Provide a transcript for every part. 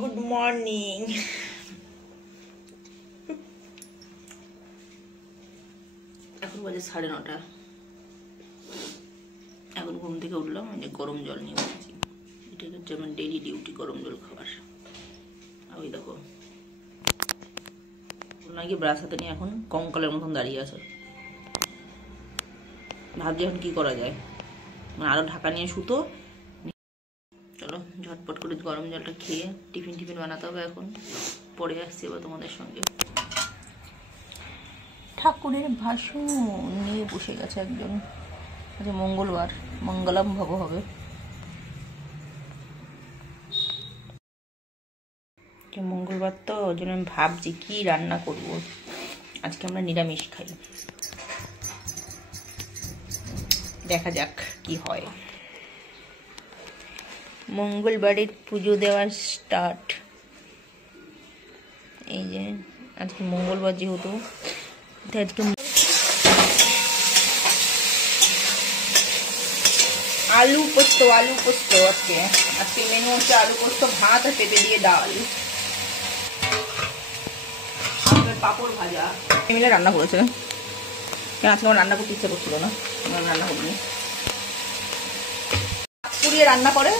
Good morning. এখন বাজে 9:30। এখন ঘুম থেকে উঠলাম, গরম জল নিয়ে বসেছি। এটা হচ্ছে আমার ডেইলি ডিউটি, গরম জল খাওয়ার। আর ওই দেখো নাকি ব্রাশ হাতে নিয়ে এখন কঙ্কালের মতন দাঁড়িয়ে আছে। ভাবছি এখন কি করা যায়, আরো ঢাকা নিয়ে শুতো। চলো ঝটপট করে গরম জলটা খেয়ে টিফিন বানাতে হবে। এখন পরে আসছি এবার তোমাদের সঙ্গে। ঠাকুরের ভাষণ নিয়ে বসে গেছে একজন। আজ মঙ্গলবার, মঙ্গলম ভব হবে। মঙ্গলবার তো ওই জন্য আমি ভাবছি কি রান্না করব। আজকে আমরা নিরামিষ খাই, দেখা যাক কি হয়। মঙ্গলবারের পুজো দেওয়া স্টার্ট। এই যে আজকে মঙ্গলবার, যেহেতু আজকে আলু পোস্ত আজকে মেনু হচ্ছে আলু পোস্ত, ভাত আর পেঁপে দিয়ে ডাল, পাঁপড় ভাজা মিলে রান্না করেছে। আজকে আমার রান্না করতে ইচ্ছা করছিল না, রান্না করিনি। পুড়িয়ে রান্না করে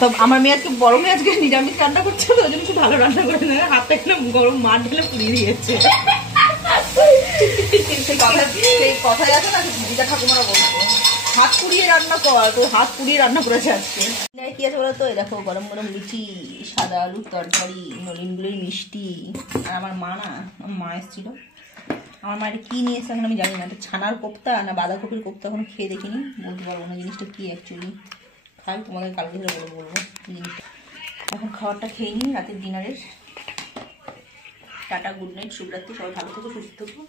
তো আমার মেয়ে আজকে, বড় মেয়ে আজকে নিরামিষ রান্না করছে, তো ওই জন্য খুব ভালো রান্না করে না, হাতটা এখানে গরম মাছ ঢেলে পুড়িয়ে দিয়েছে। সেই কথাই আছে না, দিদা ঠাকুমারা বলতো হাত পুড়িয়ে রান্না কর, তো হাত পুড়িয়ে রান্না করেছে আজকে। কি আছে বলতো, এই দেখো গরম গরম লুচি, সাদা আলুর তরকারি, নলিনগুলোর মিষ্টি। আর আমার মা মা এসেছিল, আমার মায়ের কি নিয়ে এসে এখন আমি জানি না, এটা ছানার কোপ্তা না বাঁধাকপির কোপ্তা, এখনো খেয়ে দেখিনি, বলতে পারবো না জিনিসটা কি অ্যাকচুয়ালি। খাই তোমাদের কালকে ধরে বলবো জিনিসটা। এখন খাবারটা খেয়ে নিই রাতের ডিনারের। টাটা, গুড নাইট, শুভরাত্রি, সবাই ভালো থেকো, সুস্থ থেকো।